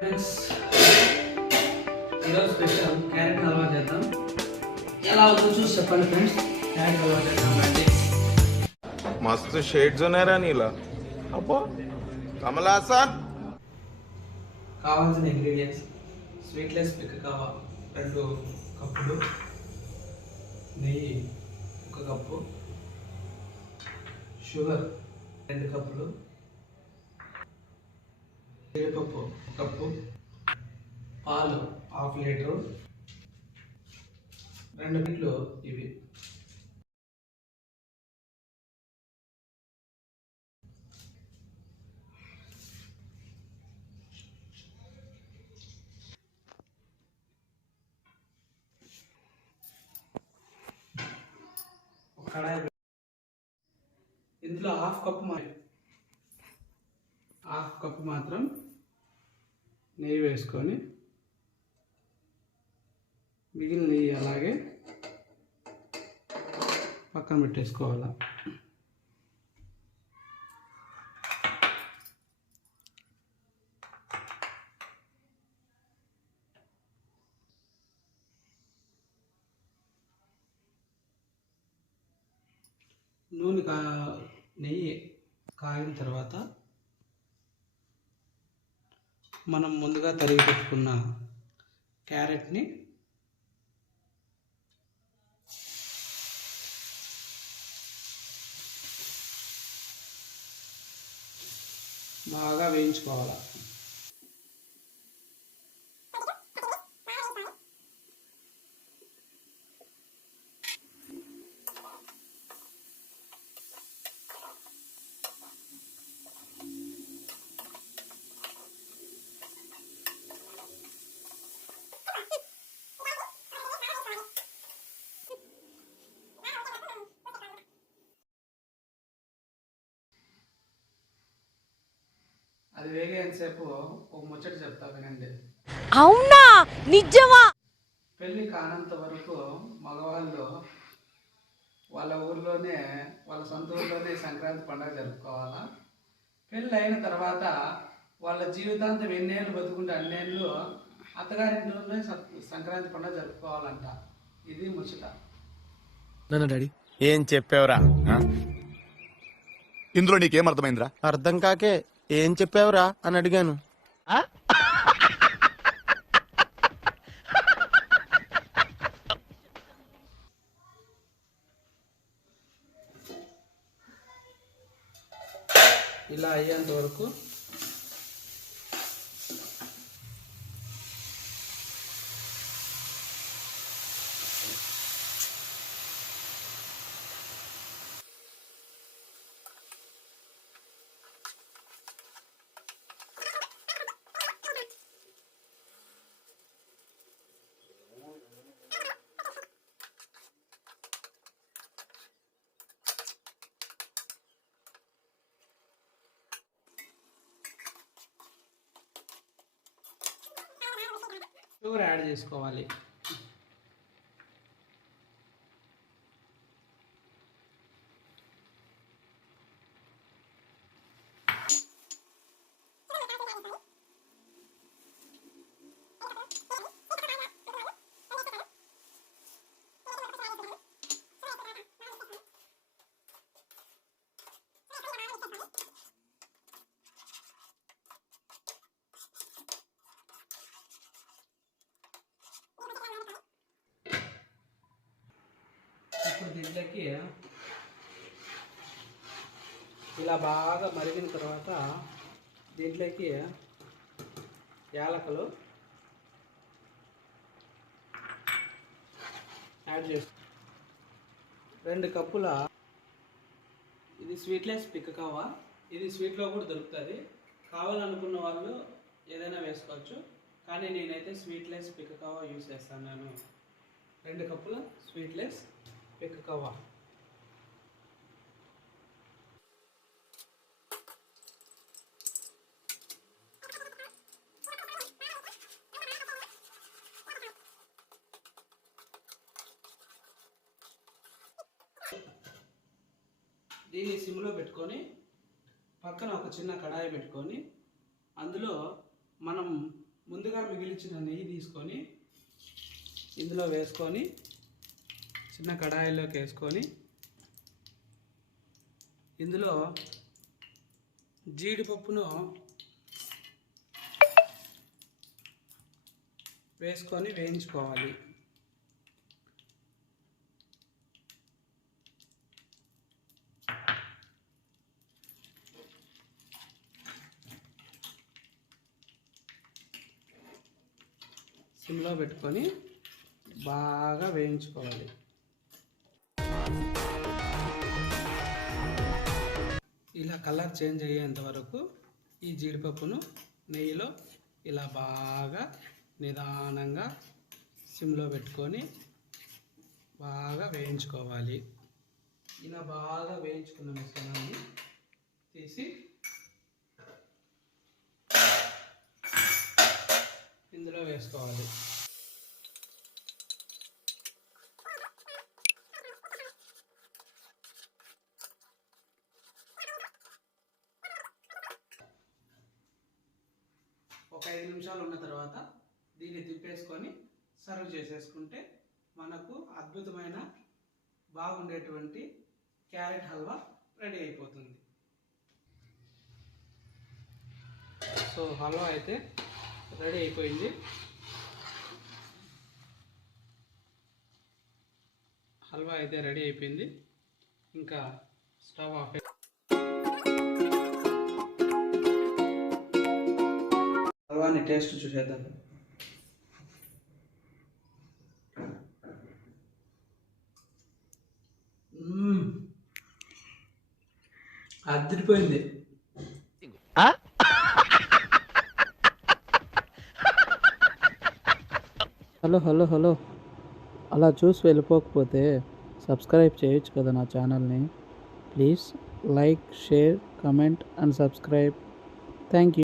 Friends, ఈరోజు special carrot halwa చేద్దాం. ఎలా అవుతుందో చూసి చెప్పండి ఫ్రెండ్స్. క్యారెట్ హల్వా చేద్దాం రండి. मस्त शेड जो नाही राणीला अप्पा कमला असा కావాల్సిన ఇంగ్రీడియంట్స్: స్వీట్లెస్ పిక్ కావా 2 కప్పులు, నెయ్యి 1 కప్పు, షుగర్ 2 కప్పులు, జీడిపప్పు 1 కప్పు, పాలు 1/2 లీటరు, 2 గిట్లు ఇవి. కడాయి, ఇందులో 1/2 కప్పు మాత్రం నెయ్యి వేసుకొని మిగిలిన నెయ్యి అలాగే పక్కన పెట్టేసుకోవాలి. నెయ్యి కాగిన తర్వాత మనం ముందుగా తరిగి పెట్టుకున్న క్యారెట్ని బాగా వేయించుకోవాలి. అది వేగేంతసేపు ఒక ముచ్చట చెప్తా వినండి. అవునా, నిజమా? పెళ్ళి కానంత వరకు మగవాళ్ళు వాళ్ళ ఊర్లోనే, వాళ్ళ సొంత ఊర్లోనే సంక్రాంతి పండుగ జరుపుకోవాలా. పెళ్ళి అయిన తర్వాత వాళ్ళ జీవితాంతం ఎన్నేళ్ళు బతుకుంటే అన్నేళ్ళు అత్తగారింట్లోనే సంక్రాంతి పండుగ జరుపుకోవాలంట. ఇది ముచ్చట. డాడీ ఏం చెప్పావురా? ఇందులో నీకేం అర్థమైందిరా? అర్థం కాకే ఏం చెప్పావురా అని అడిగాను. ఇలా అయ్యేంత వరకు షుగర్ యాడ్ చేసుకోవాలి. ఇప్పుడు దీంట్లోకి ఇలా బాగా మరిగిన తర్వాత దీంట్లోకి యాలకులు యాడ్ చేస్తాం. 2 కప్పుల ఇది స్వీట్లెస్ పిక్ కావా. ఇది స్వీట్లో కూడా దొరుకుతుంది. కావాలనుకున్న వాళ్ళు ఏదైనా వేసుకోవచ్చు, కానీ నేనైతే స్వీట్లెస్ పిక్ కావా యూస్ చేస్తాను. నేను 2 కప్పుల స్వీట్లెస్ పిక్ కావా. దీన్ని సిమ్లో పెట్టుకొని పక్కన ఒక చిన్న కడాయి పెట్టుకొని అందులో మనం ముందుగా మిగిలిచిన నెయ్యి తీసుకొని ఇందులో వేసుకొని చిన్న కడాయిలోకి వేసుకొని ఇందులో జీడిపప్పును వేసుకొని వేయించుకోవాలి. సిమ్లో పెట్టుకొని బాగా వేయించుకోవాలి. ఇలా కలర్ చేంజ్ అయ్యేంత వరకు ఈ జీడిపప్పును నెయ్యిలో ఇలా బాగా నిదానంగా సిమ్లో పెట్టుకొని బాగా వేయించుకోవాలి. ఇలా బాగా వేయించుకున్న మిశ్రమాన్ని తీసి ఇందులో వేసుకోవాలి. ఒక 5 నిమిషాలు ఉన్న తర్వాత దీన్ని తిప్పేసుకొని సర్వ్ చేసేసుకుంటే మనకు అద్భుతమైన బాగుండేటువంటి క్యారెట్ హల్వా రెడీ అయిపోతుంది. సో హల్వా అయితే రెడీ అయిపోయింది. ఇంకా స్టవ్ ఆఫ్. హల్వాని టేస్ట్ చూసేద్దాం. అదిరిపోయింది. హలో అలా చూసి వెళ్ళిపోకపోతే సబ్స్క్రైబ్ చేయొచ్చు కదా నా ఛానల్ని. Please like, share, comment and subscribe. Thank you.